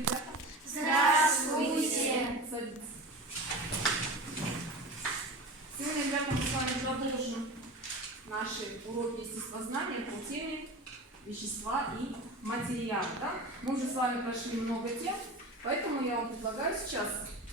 ребята? Здравствуйте! Садитесь. Сегодня, ребята, мы с вами продолжим наши уроки естествознания по теме вещества и материала. Да? Мы уже с вами прошли много тем, поэтому я вам предлагаю сейчас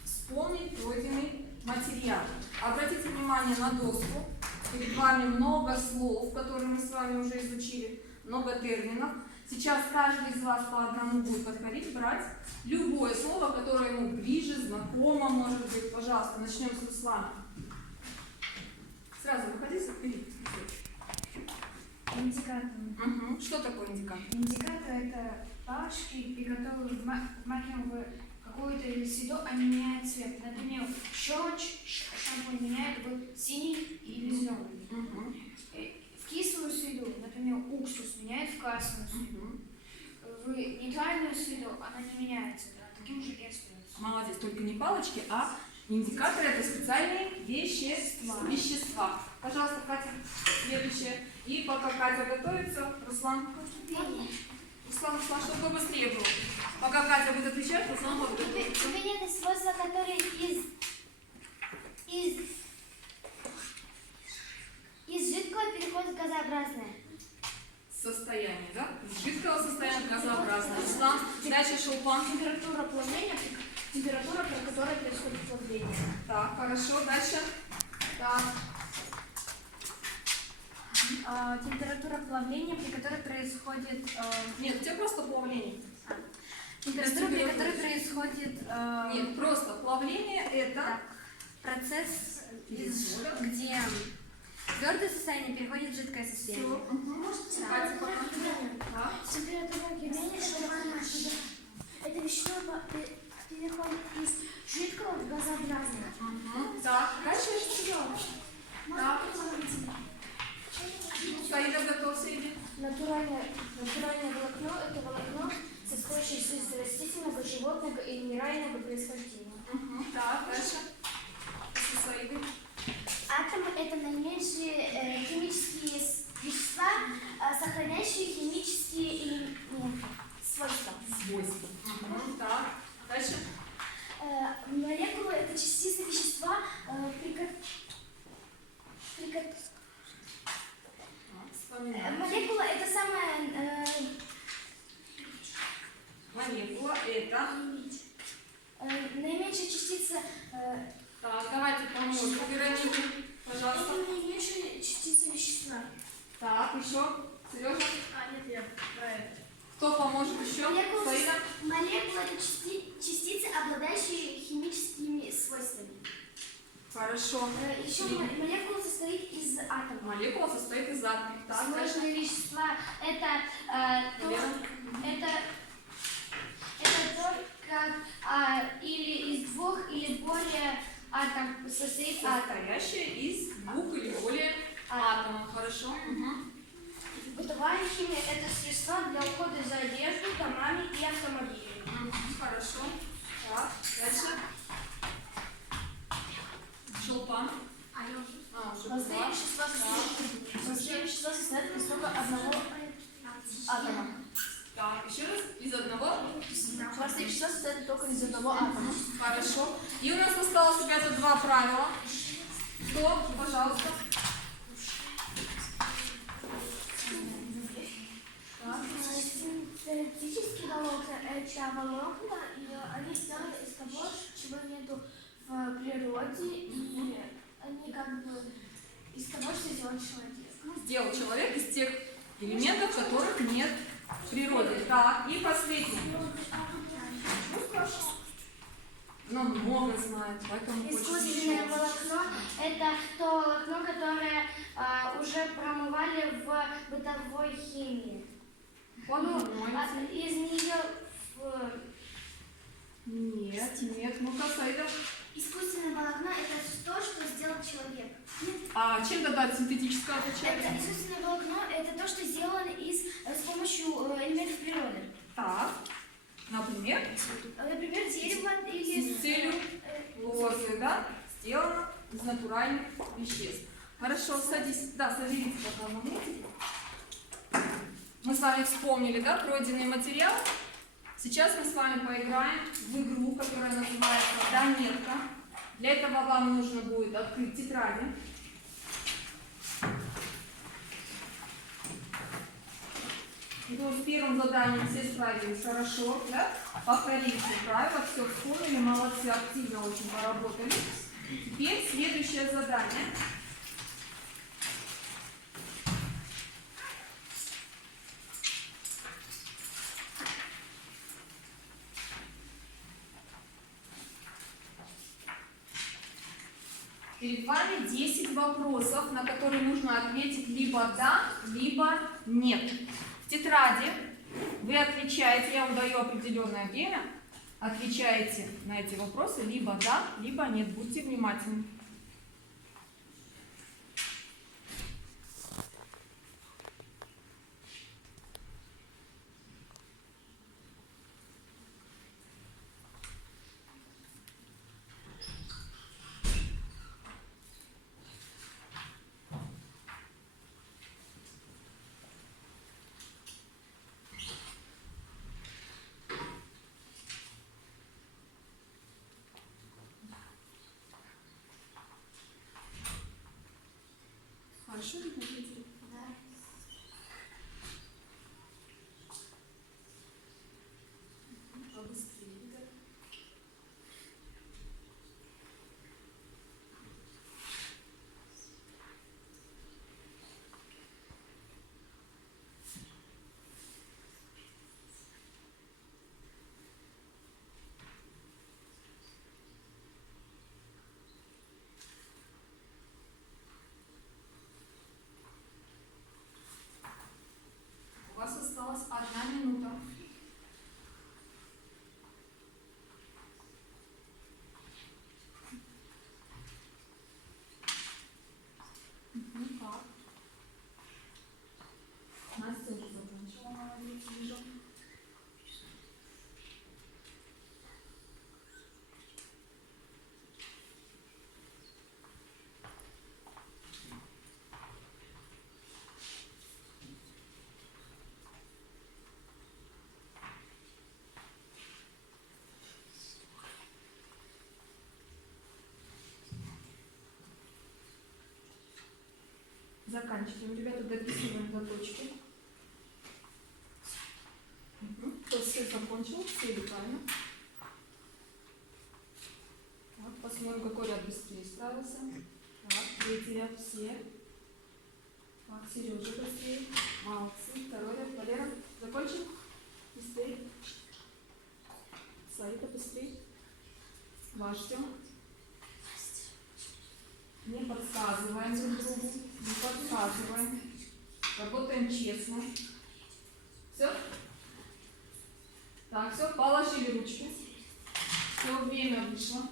вспомнить пройденный материал. Обратите внимание на доску. Перед вами много слов, которые мы с вами уже изучили, много терминов. Сейчас каждый из вас по одному будет подходить, брать любое слово, которое ему ближе, знакомо, может быть. Пожалуйста, начнем с Руслана. Сразу выходите вперед. Индикатор. Угу. Что такое индикатор? Индикатор – это палочки, при которых вмакиваем в какую-то среду, а меняет цвет. Например, шампунь меняет в синий или зеленый. Угу. В кислую среду, например, уксус меняет в красную среду. В нейтральную среду она не меняется, таким же и остается. Молодец, только не палочки, а индикаторы — это специальные вещества. Пожалуйста, Катя, следующее. И пока Катя готовится, Руслан, чтобы быстрее было. Пока Катя будет отвечать, Руслан будет готовиться. Ступень — это свойства, которые из жидкого переходят в газообразное. Состояние, да? Из жидкого состояния в газообразное. Руслан, дальше Шелпан. Температура плавления, температура, при которой происходит плавление. Так, хорошо, дальше. Так. Температура плавления, при которой происходит... Нет, у тебя просто плавление. Температура, при которой происходит... Нет, просто плавление — это процесс, где твердое состояние переходит в жидкое состояние. Катя, пока. Так. Температура плавления — это вещество переходит из жидкого в газообразное. Так, дальше. Так. Саида, готовься, иди. Натуральное волокно — это волокно, состоящееся из растительного, животного и минерального происхождения. Так, дальше. Саида. Атомы — это наименьшие химические вещества, сохраняющие химические свойства. Свойства. Так, дальше. Молекулы — это частицы вещества, Вспоминаем. молекула — это самая Молекула — это... наименьшая частица. Так, давайте поможем. Веронике, пожалуйста. Наименьшая частица вещества. Так, еще. Сережа. Нет, я про это. Кто поможет еще? Саида. Молекула — это частицы, обладающие химическими свойствами. Хорошо. Еще молекула состоит из атомов. Молекула состоит из атомов. Так, дальше. Сложные вещества — это только или из двух или более атомов состоит атом. Состоящая из двух или более атомов. Хорошо. Бытовая химия — это средства для ухода за одеждой, домами и автомобилями. Хорошо. Так, дальше. Шелпан. Уже Простые была. вещества состоят из только одного атома. Так, еще раз. Из одного. Простые вещества состоят только из одного атома. Хорошо. И у нас осталось, ребята, два правила. Кто? Пожалуйста. Синтетические волокна — это волокна, и они сделаны из того, чего нету в природе, и они как бы из того, что сделал человек. Сделал человек из тех элементов, которых нет в природе. Так, и последний. Ну, много знает, поэтому хочется Искусственное еще. волокно — это то волокно, которое уже промывали в бытовой химии. Из нее Нет. Ну-ка, Саида. искусственное волокно — это то, что сделал человек. А чем тогда синтетическое отличается? Это искусственное волокно — это то, что сделано с помощью элементов природы. Так, например, Например, дерево или... с целью лозы, да? Сделано из натуральных веществ. Хорошо, садись. Да, садитесь пока на месте. Мы с вами вспомнили, да, пройденный материал. Сейчас мы с вами поиграем в игру, которая называется «Да-нетка». Для этого вам нужно будет открыть тетради. Ну, с первым заданием все справились хорошо, да? Повторили все правила, все вспомнили, молодцы, активно очень поработали. Теперь следующее задание. Перед вами 10 вопросов, на которые нужно ответить либо да, либо нет. В тетради вы отвечаете, я вам даю определенное время, отвечаете на эти вопросы либо да, либо нет. Будьте внимательны. Хорошо, видно, ответили? Побыстрее. У вас осталась 1 минута. Так. Настя уже закончила, молодец, вижу. Заканчиваем. Ребята, дописываем до точки. Кто все закончил, все правильно. Так, посмотрим, какой ряд быстрее справился. Так, 3-й ряд все. Так, Сережа быстрее. Молодцы. 2-й ряд. Валера, закончил? Быстрее. Саида, быстрее. Ваш ждем. Не подсказываем друг другу, не подсказываем. Работаем честно. Все? Так, все, положили ручки. Все, время вышло.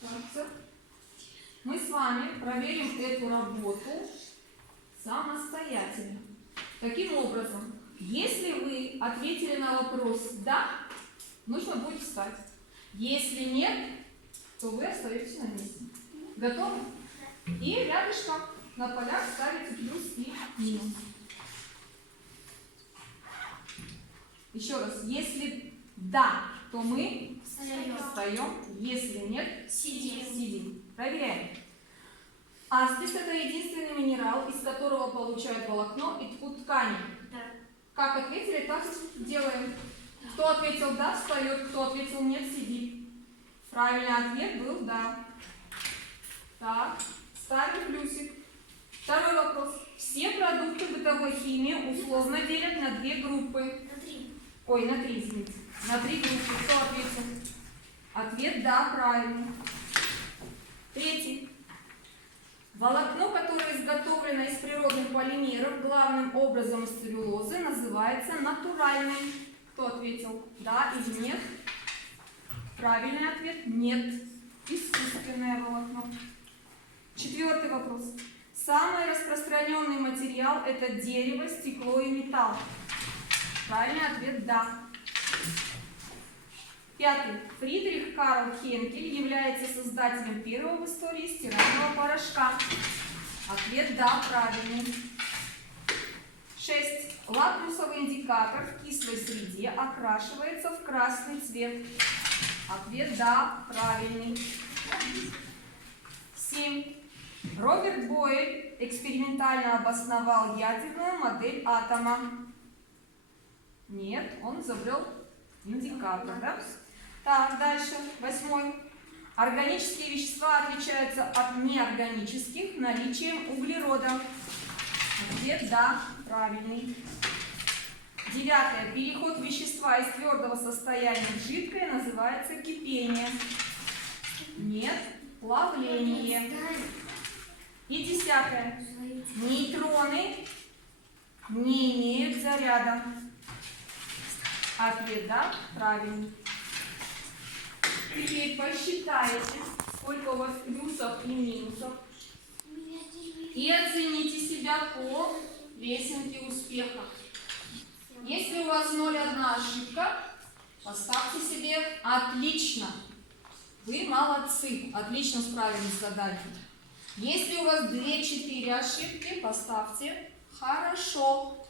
Так, все. Мы с вами проверим эту работу самостоятельно. Таким образом, если вы ответили на вопрос «да», нужно будет встать. Если нет, то вы остаетесь на месте. Готовы? И рядышком на полях ставите плюс и минус. Еще раз, если да, то мы встаем, если нет, сидим. Проверяем. Асбест — это единственный минерал, из которого получают волокно и ткут ткани. Да. Как ответили, так и делаем. Кто ответил да, встает, кто ответил нет, сидит. Правильный ответ был да. Так, ставим плюсик. 2-й вопрос. Все продукты бытовой химии условно делят на 2 группы. На 3. Ой, на 3, извините. На 3 группы. Кто ответил? Ответ да, правильный. 3. Волокно, которое изготовлено из природных полимеров, главным образом из целлюлозы, называется натуральным. Кто ответил? Да или нет? Правильный ответ – нет. Искусственное волокно. 4-й вопрос. Самый распространенный материал – это дерево, стекло и металл. Правильный ответ – да. 5-й. Фридрих Карл Хенкель является создателем первого в истории стирального порошка. Ответ – да, правильный. 6. Лакмусовый индикатор в кислой среде окрашивается в красный цвет. Ответ да, правильный. 7. Роберт Бойль экспериментально обосновал ядерную модель атома. Нет, он изобрел индикатор, да? Так, дальше. 8. Органические вещества отличаются от неорганических наличием углерода. Ответ да, правильный. 9. Переход вещества из твердого состояния в жидкое называется кипение. Нет, плавление. И 10. Нейтроны не имеют заряда. Ответ да, правильный. Теперь посчитайте, сколько у вас плюсов и минусов. И оцените себя по лесенке успеха. Если у вас 0,1 ошибка, поставьте себе «Отлично». Вы молодцы, отлично справились с заданием. Если у вас 2-4 ошибки, поставьте «Хорошо».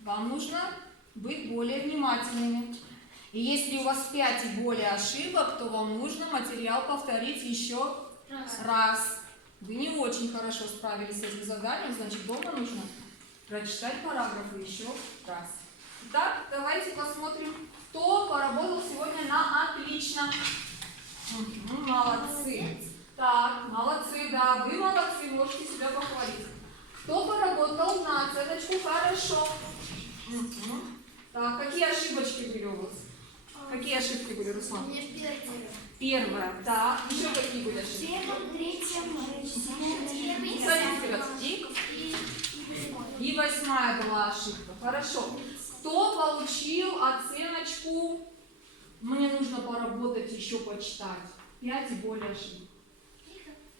Вам нужно быть более внимательными. И если у вас 5 и более ошибок, то вам нужно материал повторить еще раз. Вы не очень хорошо справились с этим заданием, значит, дома нужно прочитать параграфы еще раз. Итак, давайте посмотрим, кто поработал сегодня на отлично. Молодцы. Так, молодцы, да, вы молодцы, можете себя похвалить. Кто поработал на оценочку хорошо? Так, какие ошибочки были у вас? Какие ошибки были, Руслан? Первая. Так, еще какие были ошибки? Садись вперед. И 8 была ошибка. Хорошо. Кто получил оценочку? Мне нужно поработать, еще почитать. 5 и более ошибок.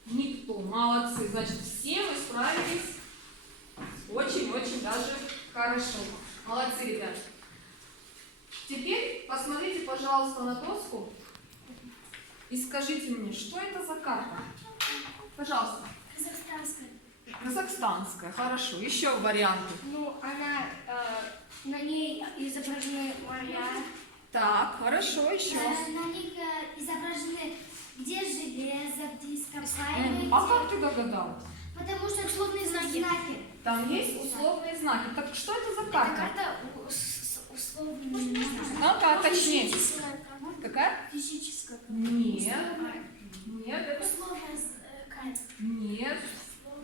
Никто. Молодцы. Значит, все мы справились очень-очень даже хорошо. Молодцы, ребята. Теперь посмотрите, пожалуйста, на доску и скажите мне, что это за карта? Пожалуйста. Казахстанская. Казахстанская. Хорошо. Еще варианты. Ну, она, на ней изображены моря. Так, хорошо, еще. На них изображены, где железо, где ископаемые. А как ты догадалась? Потому что условные знаки. Там есть условные знаки. Так что это за Это карта? карта условных знаков. Ну-ка, точнее. Какая? Физическая. Нет. Нет, это... Условная карта. Нет.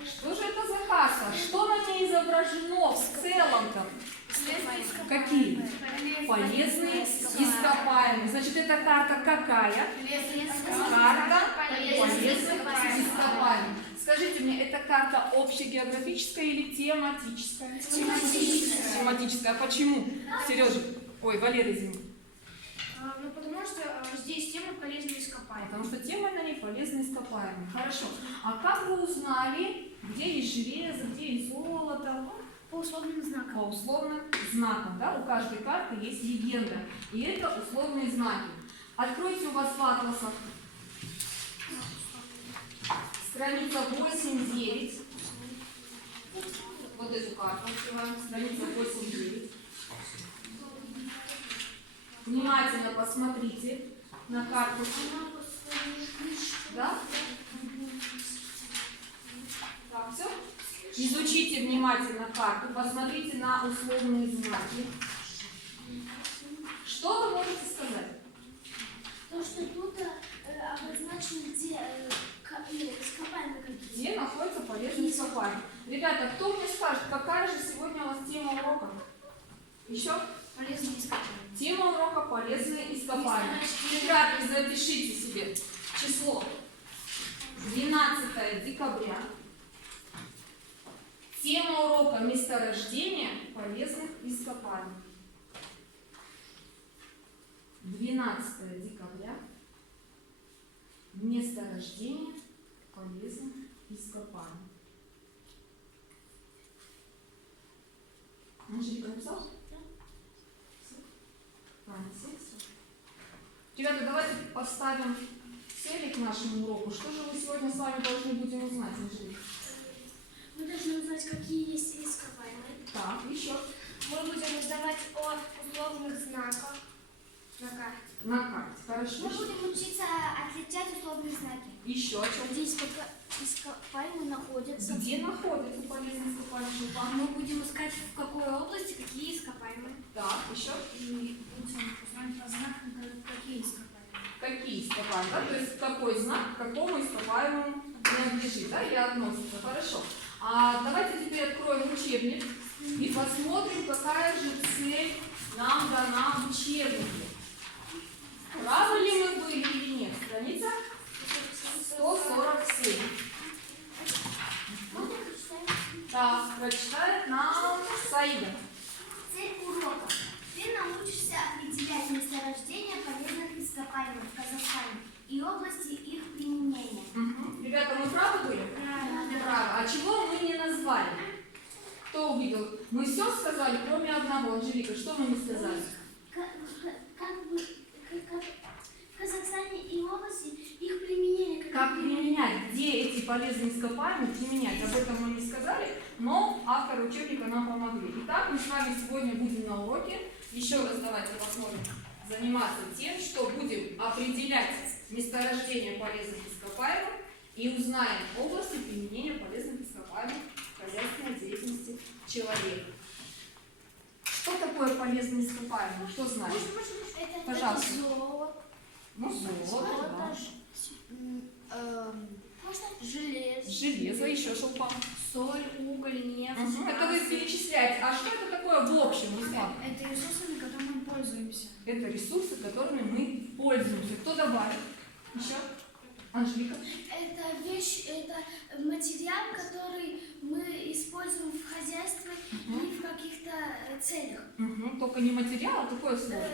Что же это за карта? Что на ней изображено в целом-то? Какие? Полезные ископаемые. Значит, это карта какая? Карта полезных ископаемых. Скажите мне, это карта общегеографическая или тематическая? Тематическая. А почему? Сережа. Ой, Валера, извини. Ну, потому что здесь тема полезные ископаемые. Потому что тема на ней полезные ископаемые. Хорошо. А как вы узнали, где есть железо, где есть золото? По условным знакам. По условным знакам. Да? У каждой карты есть легенда. И это условные знаки. Откройте у вас в атласах. Страница 8-9. Вот эту карту открываем. Страница 8-9. Внимательно посмотрите на карту. Да? Так, все? Изучите внимательно карту, посмотрите на условные знаки. Что вы можете сказать? То, что тут обозначено, где ископаемые какие-то. Где находятся полезные ископаемые? Ребята, кто мне скажет, какая же сегодня у вас тема урока? Еще? Полезные ископаемые. Тема урока полезные ископаемые. Ребята, запишите себе число 12 декабря. Тема урока месторождение полезных ископаемых. 12 декабря. Месторождение полезных ископаемых. Анжелика написала? Ребята, давайте поставим цели к нашему уроку. Что же мы сегодня с вами должны будем узнать, Анжелика? Мы должны узнать, какие есть ископаемые. Так, еще. Мы будем узнавать о условных знаках на карте. На карте. Хорошо. Мы будем учиться отличать условные знаки. Еще о чем? Где ископаемые находятся. Где находятся полезные ископаемые, Шелпан? Мы будем искать, в какой области какие ископаемые. Так, еще. И будем узнать по знакам, какие ископаемые. Какие ископаемые, да? То есть какой знак к какому ископаемому принадлежит, да, или относится. Хорошо. А давайте теперь откроем учебник и посмотрим, какая же цель нам дана в учебнике. Правы ли мы были или нет? Страница 147. Так, прочитает нам Саида. Цель урока. Ты научишься определять месторождение полезных ископаемых в Казахстане и области их применения. Угу. Ребята, мы правы были? Правы. А чего мы не назвали? Кто увидел? Мы все сказали, кроме одного. Анжелика, что мы не сказали? В Казахстане и области их применения. Как применять? Где эти полезные ископаемые применять? Об этом мы не сказали, но авторы учебника нам помогли. Итак, мы с вами сегодня будем на уроке. Еще раз давайте посмотрим. Заниматься тем, что будем определять месторождение полезных ископаемых и узнаем области применения полезных ископаемых в хозяйственной деятельности человека. Что такое полезные ископаемые? Кто знает? Пожалуйста. Это золото. Ну, золото, да. Железо. Железо, еще шелпан. Соль, уголь, нефть. Это вы перечисляете. А что это такое в общем? Мы с вами? Это ресурсами, которыми мы пользуемся. Это ресурсы, которыми мы пользуемся. Кто добавит? Еще? Анжелика? Это вещь, это материал, который мы используем в хозяйстве и в каких-то целях. Угу. Только не материал, а какое слово?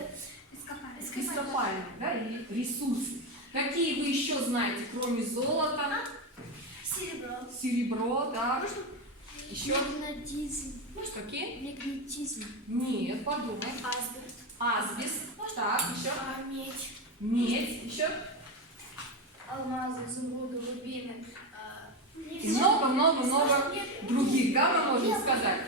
Ископаемые, да, или ресурсы. Какие вы еще знаете, кроме золота? Серебро. Серебро, да. Еще? Магнетизм. Какие? Магнетизм. Нет, подумай. Асбест. Асбест. Так, еще? Медь. Медь. Еще? Алмазы, изумруды, рубины. И много-много-много других, да, мы можем сказать.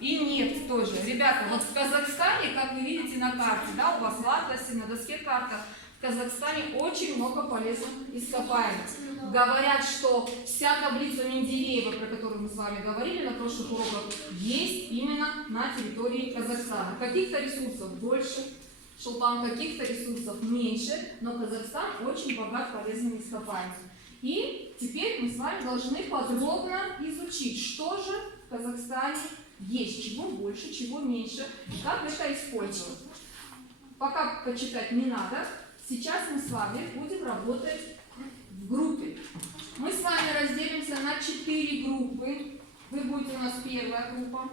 И нефть тоже. Ребята, вот в Казахстане, как вы видите на карте, да, у вас в атласе, на доске карта, в Казахстане очень много полезных ископаемых. Говорят, что вся таблица Менделеева, про которую мы с вами говорили на прошлых уроках, есть именно на территории Казахстана. Каких-то ресурсов больше, Шелпан, каких-то ресурсов меньше, но Казахстан очень богат полезными ископаемыми. И теперь мы с вами должны подробно изучить, что же в Казахстане есть, чего больше, чего меньше, как это использовать. Пока почитать не надо, сейчас мы с вами будем работать в группе. Мы с вами разделимся на 4 группы. Вы будете у нас первая группа,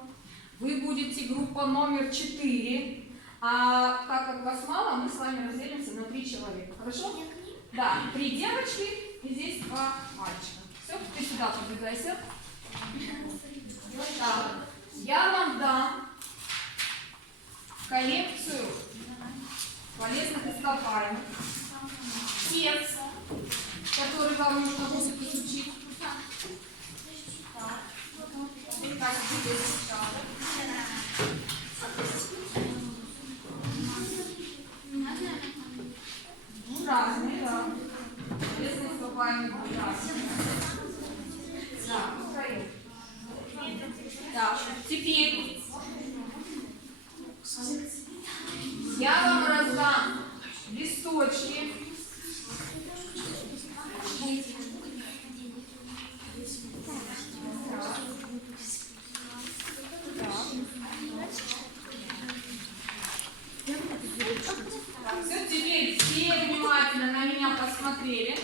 вы будете группа номер 4, а так как вас мало, мы с вами разделимся на 3 человека. Хорошо? Да, 3 девочки. И здесь 2 мальчика. Все, ты сюда подвигайся. Так, я вам дам коллекцию полезных ископаемых. Текст, который вам нужно будет изучить. Так, тебе разные, да. Полезные ископаемые разные. Да, Украина. Так, теперь я вам раздам листочки. Все, теперь все внимательно на меня посмотрели.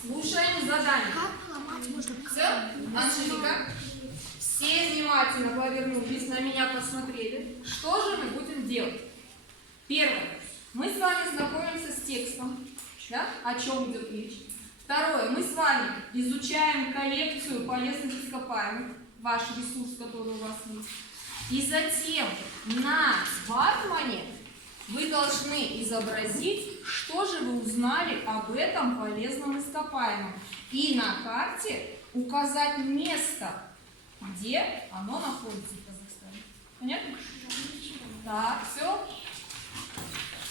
Слушаем задание. Все, Анжелика? Все внимательно повернулись, на меня посмотрели. Что же мы будем делать? Первое. Мы с вами знакомимся с текстом. Да? О чем идет речь. Второе. Мы с вами изучаем коллекцию полезных ископаемых. Ваш ресурс, который у вас есть. И затем на ватмане вы должны изобразить, что же вы узнали об этом полезном ископаемом. И на карте указать место, где оно находится в Казахстане. Понятно? Так, все.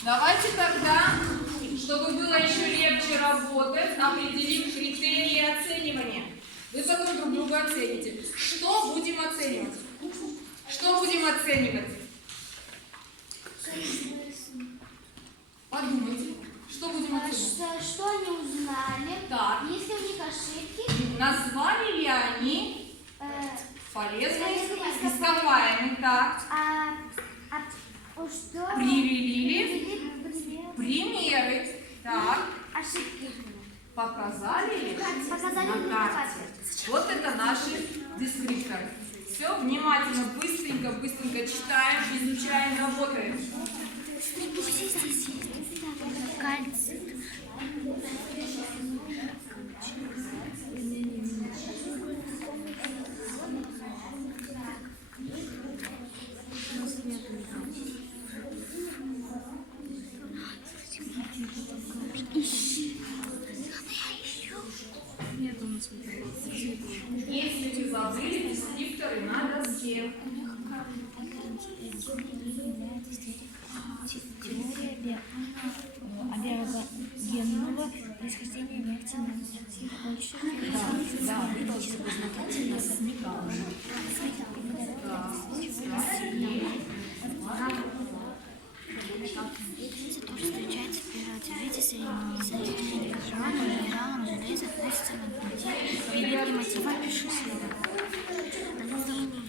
Давайте тогда, чтобы было еще легче работать, определим критерии оценивания. Вы потом друг друга оцените. Что будем оценивать? Что будем оценивать? Подумайте. Что будем оценивать? Что они узнали? Так. Есть ли у них ошибки? Назвали ли они полезные полезные ископаемые? Так. Что? Привели ли примеры? Так. Ошибки. Показали ли Показали на ли карте? Вот это наши дескрипторы. Все, внимательно, быстренько читаем, изучаем, работаем. Кальций. Если вы забыли дескрипторы на доске. Теория абиогенного происхождения нефти на больше Железо тоже встречается в природе. Видите, соединение катрона, минералом, железа относится к материи. Привет, мотива, пиши слово. Нормально.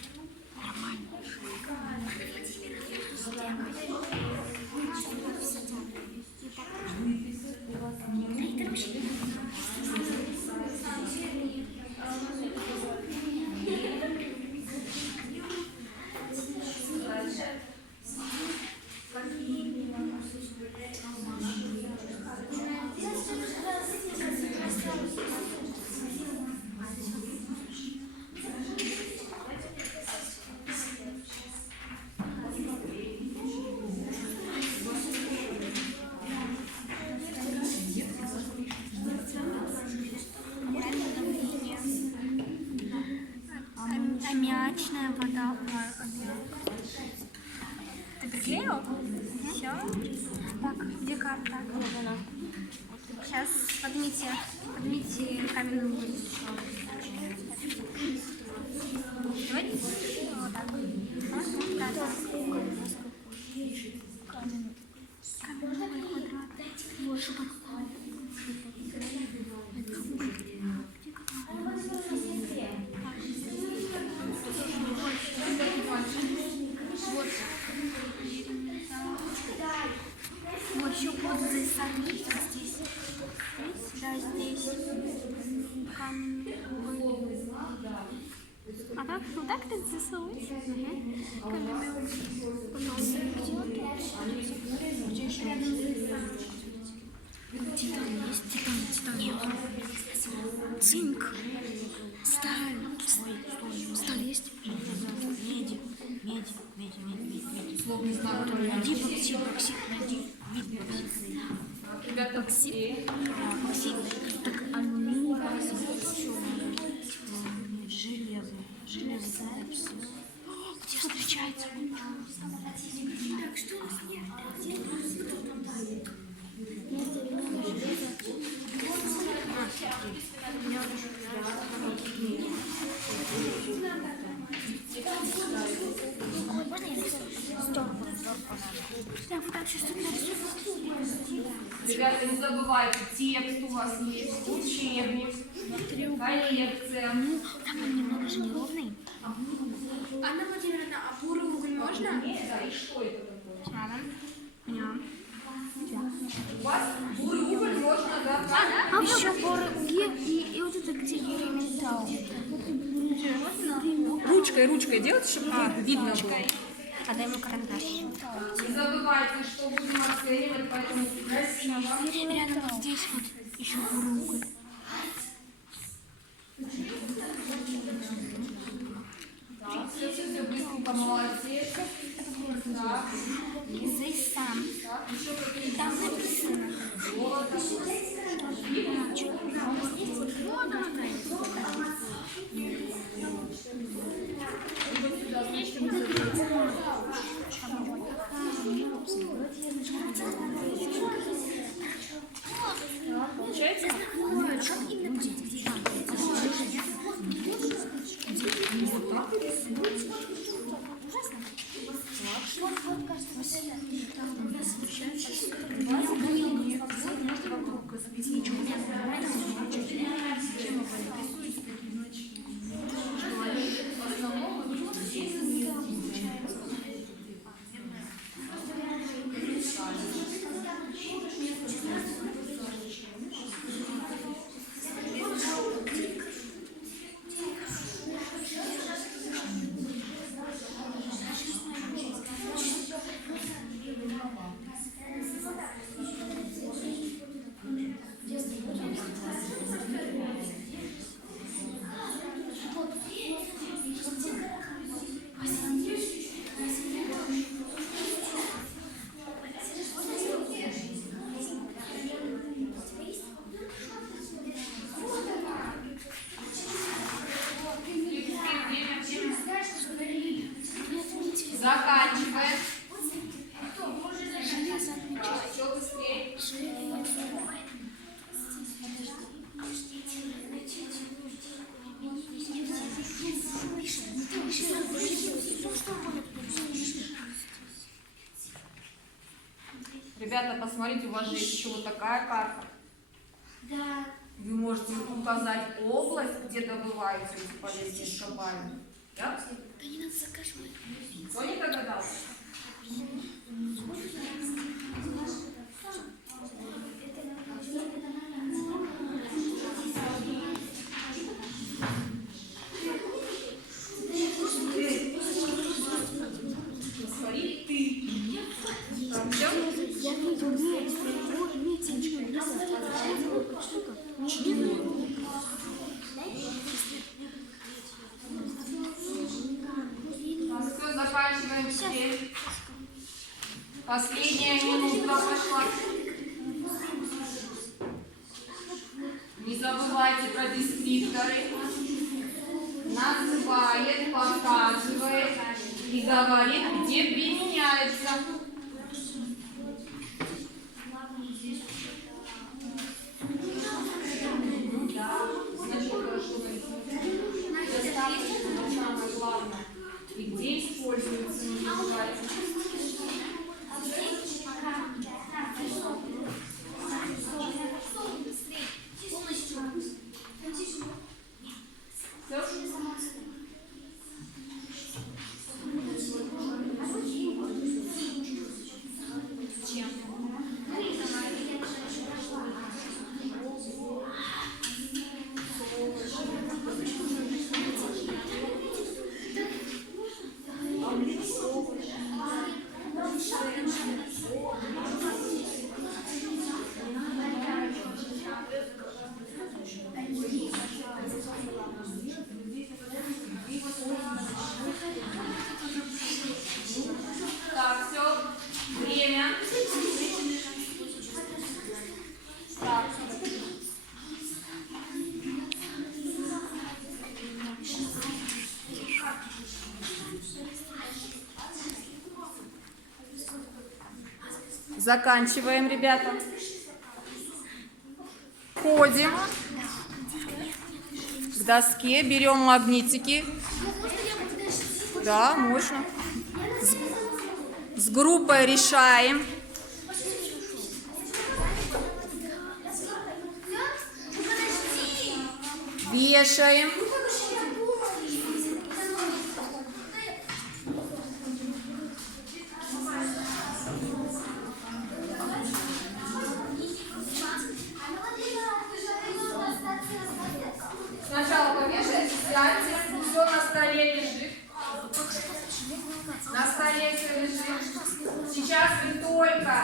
Аммиачная вода. Ты приклеил? Все? Так, где карта? Сейчас поднимите камеру. Давайте вот так. Да, да. Каменный квадрат. Вот еще вот здесь здесь. Да, здесь. Камень. А как? Вот так ты засовываешь? Титан есть? Титан. Цинк. Сталь. Сталь есть? Меди. Словный знак. Найди боксит. Найди вид боксит. Ребята, боксит. Так, алюминий, железо. Где встречается? Так, что у нас нет? Можно я стерку? Так, вот так сейчас Ребята, не забывайте, текст у вас есть, учебник, коллекция. там он немного же неровный. Анна Владимировна, а бурый уголь можно? Нет, да, и что это такое? У вас бурый уголь можно, да? А еще бурый уголь и вот это где металл. Ручкой делайте, чтобы видно было. А дай ему карандаш. Не забывайте, что будем оценивать, поэтому красиво. Рядом вот здесь вот еще бурый уголь. Так, все быстренько, молодец. Так, Здесь сам. так, еще какие-то Там написано. золото. Ребята, посмотрите, у вас же есть еще вот такая карта. Да. Вы можете указать область, где добываются эти полезные ископаемые. Да? Да не надо закашивать. Кто не догадался? Посмотри, ты. Так, все? Я видел митинг. Все, заканчиваем теперь. Последняя минутка пошла. Не забывайте про дескрипторы. Называет, показывает и говорит, где применяется. Ну да, значит, хорошо нарисовать. Достаточно, самое главное. И где используется, не забывайте. Так, все, время. Так. Заканчиваем, ребята. Ходим к доске, берем магнитики. Да, можно. С группой решаем. Вешаем. Сначала повешайте, сядьте, все на столе лежит. На столе все лежит. Сейчас вы только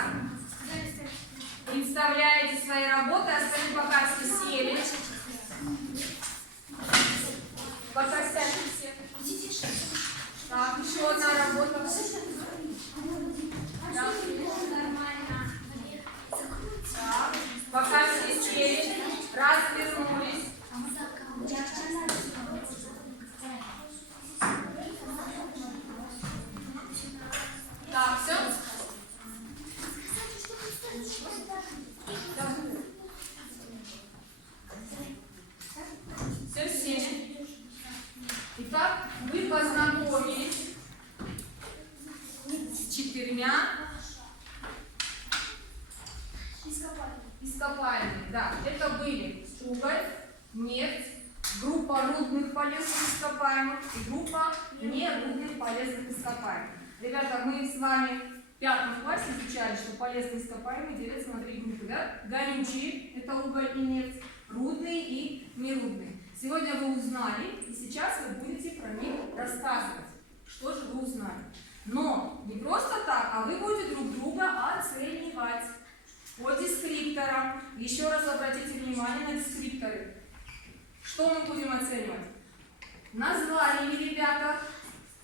представляете свои работы, остальные пока все сели. Пока сядьте все. Так, еще одна работа. Да. Так, пока все сели, развернулись. Так, все? Все сели. Итак, вы познакомились с 4 ископаемыми. Да, это были уголь, нефть, группа рудных полезных ископаемых и группа нерудных полезных ископаемых. Ребята, мы с вами в 5 классе изучали, что полезные ископаемые делятся на 3 группы. Да? Горючие, это уголь и нефть, рудные и нерудные. Сегодня вы узнали, и сейчас вы будете про них рассказывать. Что же вы узнали? Но не просто так, а вы будете друг друга оценивать по дескрипторам. Еще раз обратите внимание на дескрипторы. Что мы будем оценивать? Назвали ли ребята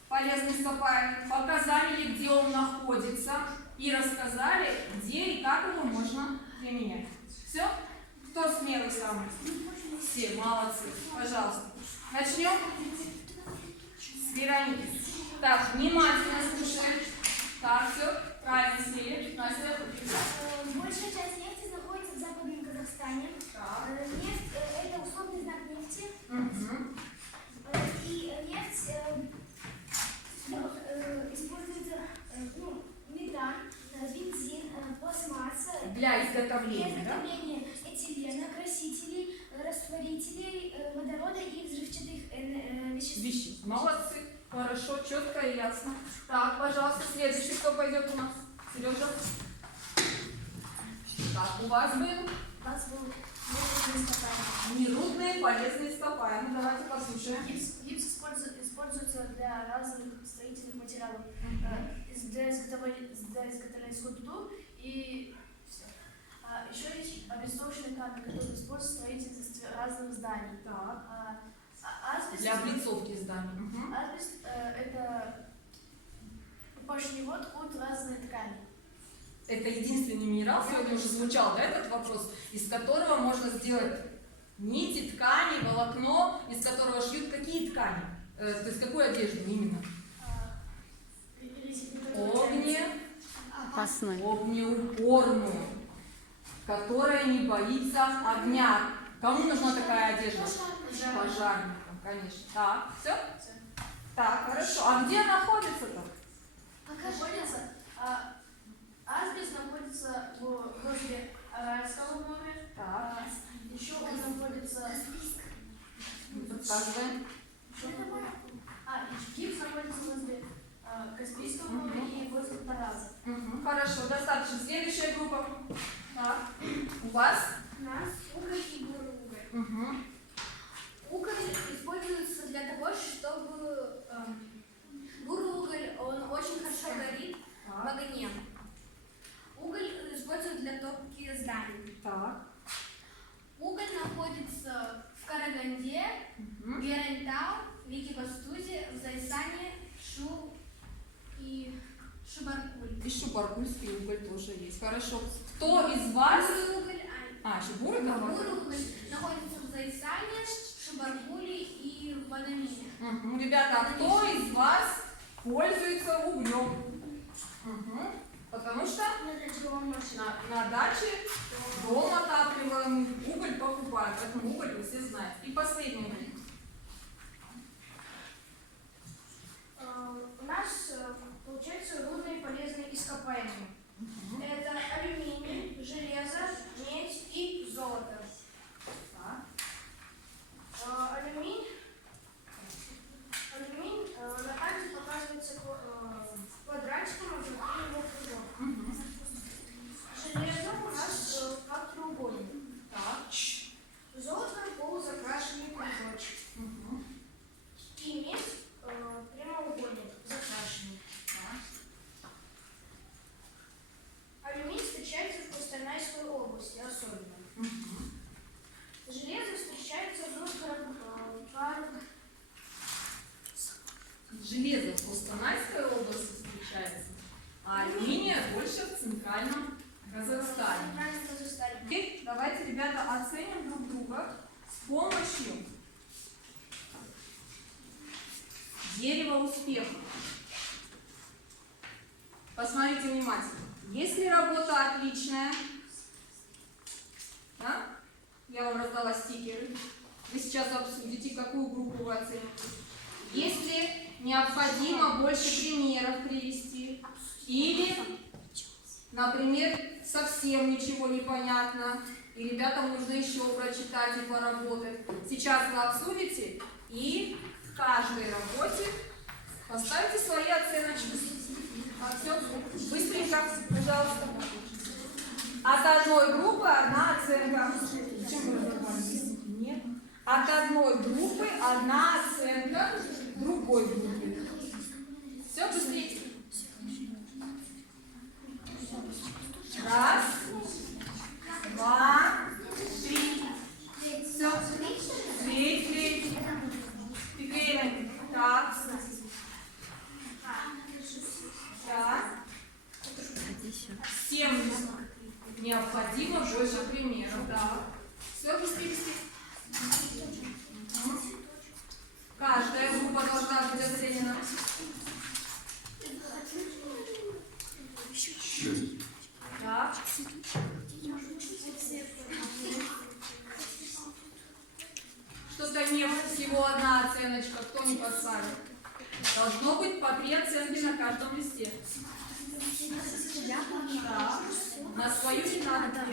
полезный ископаемый, показали ли, где он находится, и рассказали, где и как его можно применять. Все? Кто смелый самый? Все, молодцы. Пожалуйста. Начнем с Вероники. Так, внимательно слушаем. Так, все, правильно сели. Настя. Большая часть нефти находится в Западном Казахстане. Так. Нефть – это условный знак нефти. Угу. И нефть используется метан, бензин, пластмасса. для изготовления, да? изготовления этилена, красителей, растворителей, водорода и взрывчатых веществ. Вещи. Молодцы. Хорошо, четко и ясно. Так, пожалуйста, следующий, кто пойдет у нас? Сережа. Так, у вас был У вас был полезный ископаемый. нерудные полезные ископаемые. Ну, давайте послушаем. Гипс используется для разных строительных материалов. Для изготовления скульптур и все. Еще есть облицовочный камень, который используется в строительстве разных зданий. Так. Асбест, Для облицовки зданий. Мгм. асбест это помощью него ткут разные ткани. Это единственный минерал, сегодня уже звучал, да, этот вопрос, из которого можно сделать нити, ткани, волокно, из которого шьют какие ткани? То есть какую одежду именно? Огнеупорную, которая не боится огня. Кому нужна такая одежда? Пожарникам, конечно. Так, все? Так, хорошо. А где находится-то? Находится, асбест находится возле Аральского моря. Так, Еще он находится... подсказываем. И гипс находится возле Каспийского моря и возле Тараза. Мгм, хорошо, достаточно. Следующая группа. Так, у вас? У нас уголь и буруголь. Угу. Уголь используется для того, чтобы буруголь, он очень хорошо горит в огне. Уголь используют для топки зданий. Так. Уголь находится в Караганде, Угу. Герентау, Википастузе, в Зайсане, Шу и Шибаркуль. И шубаркульский уголь тоже есть. Хорошо. Кто из вас? Бурый уголь, Еще бурый находится? бурый уголь находится в Зайсане, Шибаркуле и в Адамине. Угу. Ребята, а кто из вас пользуется углем? Угу. Потому что на даче дом отапливаем, уголь покупаем, поэтому уголь вы все знаете. И последний. У нас получается рудные полезные ископаемые. Это алюминий, железо, медь и золото. Так. Алюминий на карте показывается квадратиком, а внутри его кругом. Угу. Железо у нас как треугольник. Так. Золото полузакрашенный кружочек. Угу. И медь прямоугольник закрашенный. Алюминий встречается в Костанайской области особенно. Угу. Железо встречается в Железо в Костанайской области встречается, а алюминия больше в центральном Казахстане. Теперь давайте, ребята, оценим друг друга с помощью дерева успеха. Посмотрите внимательно. Если работа отличная, да? Я вам раздала стикеры. Вы сейчас обсудите, какую группу вы оцените. Если необходимо больше примеров привести, или, например, совсем ничего не понятно, и ребятам нужно еще прочитать и поработать. Сейчас вы обсудите и в каждой работе поставьте свои оценочки. Так, все, быстренько, пожалуйста. От одной группы одна оценка. Чем вы разобрались? Нет. От одной группы одна оценка другой группе. Все, быстрее. Раз, два, три. Все. Клей. Клеим. Так. Так. Всем необходимо больше примеров. Да. Все, быстрее. Каждая группа должна быть оценена. Так. Что-то нет, всего одна оценочка. Кто не поставил? Должно быть по 3 оценки на каждом листе. Так. На свою не надо.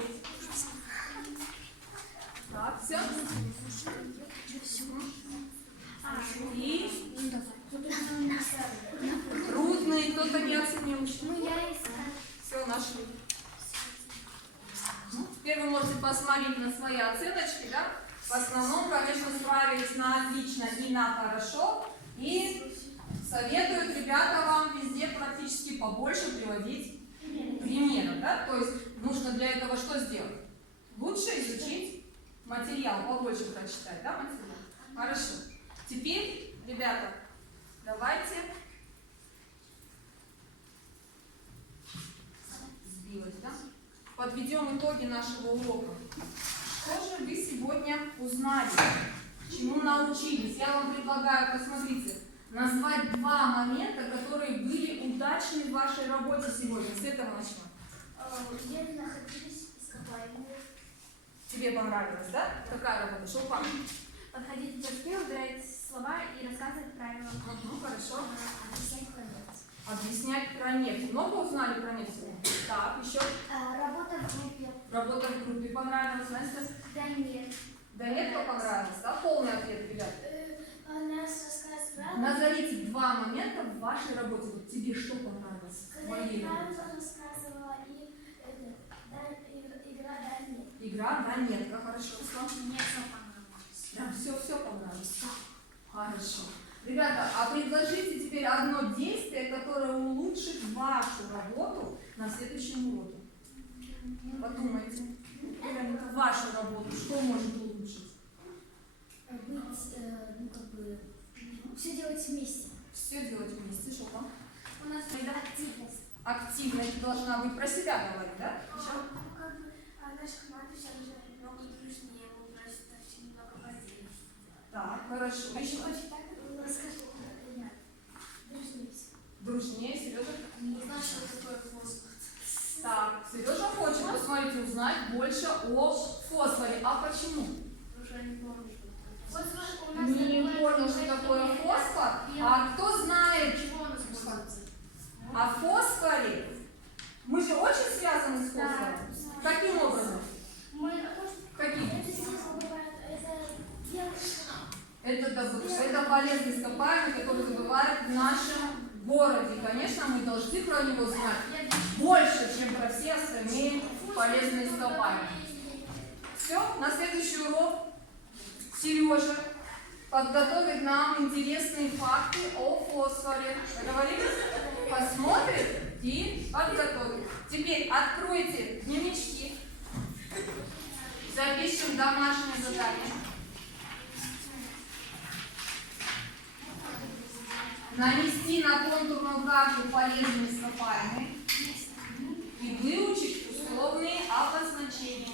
Так, все. И трудные, кто-то не оценил. Ну, я и Все, нашли. Теперь вы можете посмотреть на свои оценочки, да? В основном, конечно, справились на отлично и на хорошо. И советуют ребята вам везде практически побольше приводить примеров, да? То есть нужно для этого что сделать? Лучше изучить материал, побольше прочитать, да, материал? Хорошо. Теперь, ребята, давайте сбилась, да? Подведем итоги нашего урока. Что же вы сегодня узнали? Чему научились? Я вам предлагаю, посмотрите, назвать два момента, которые были удачны в вашей работе сегодня. С этого начнем. Где находились ископаемые? Тебе понравилось, да? Какая работа? Шелпан? Подходить к доске, убирать слова и рассказывать правила. Ну, хорошо. Объяснять про нефть. Объяснять про нефть. Много узнали про нефть сегодня? Так, еще. Работа в группе. Работа в группе понравилась, Настя? Да нет. Да нет, кто понравилось, да? Полный ответ, ребят. Нас рассказывала. Назовите два момента в вашей работе. Вот тебе что понравилось? в твоей работе? Рассказывала и игра да нет. Игра, да, нет. Как хорошо. Мне все понравилось. Прям все понравилось. Хорошо. Ребята, а предложите теперь одно действие, которое улучшит вашу работу на следующем уроке. Подумайте. Вашу работу, что может улучшить? Все делать вместе. Все делать вместе, что там? У нас активность. Активность должна быть про себя говорить, да? Еще? Наша команда все уже много дружнее, мы просто очень много воздействия. Так, хорошо. Еще так расскажи, нет, дружнее. дружнее, Сережа. Не знаю, что такое фосфор. Так, Сережа хочет, посмотрите, узнать больше о фосфоре. А почему? Уже не помню, что Не понял, что такое фосфор. А кто знает чего он используется? о фосфоре? Мы же очень связаны с фосфором. Каким образом? Каким? Это полезный ископаемый, который добывают в нашем городе. Конечно, мы должны про него знать больше, чем про все остальные полезные ископаемые. Все, на следующий урок Сережа подготовит нам интересные факты о фосфоре. Договорились? Посмотрит и подготовит. Теперь откройте дневнички. Запишем домашнее задание. Нанести на контурную карту полезные ископаемые и выучить условные обозначения.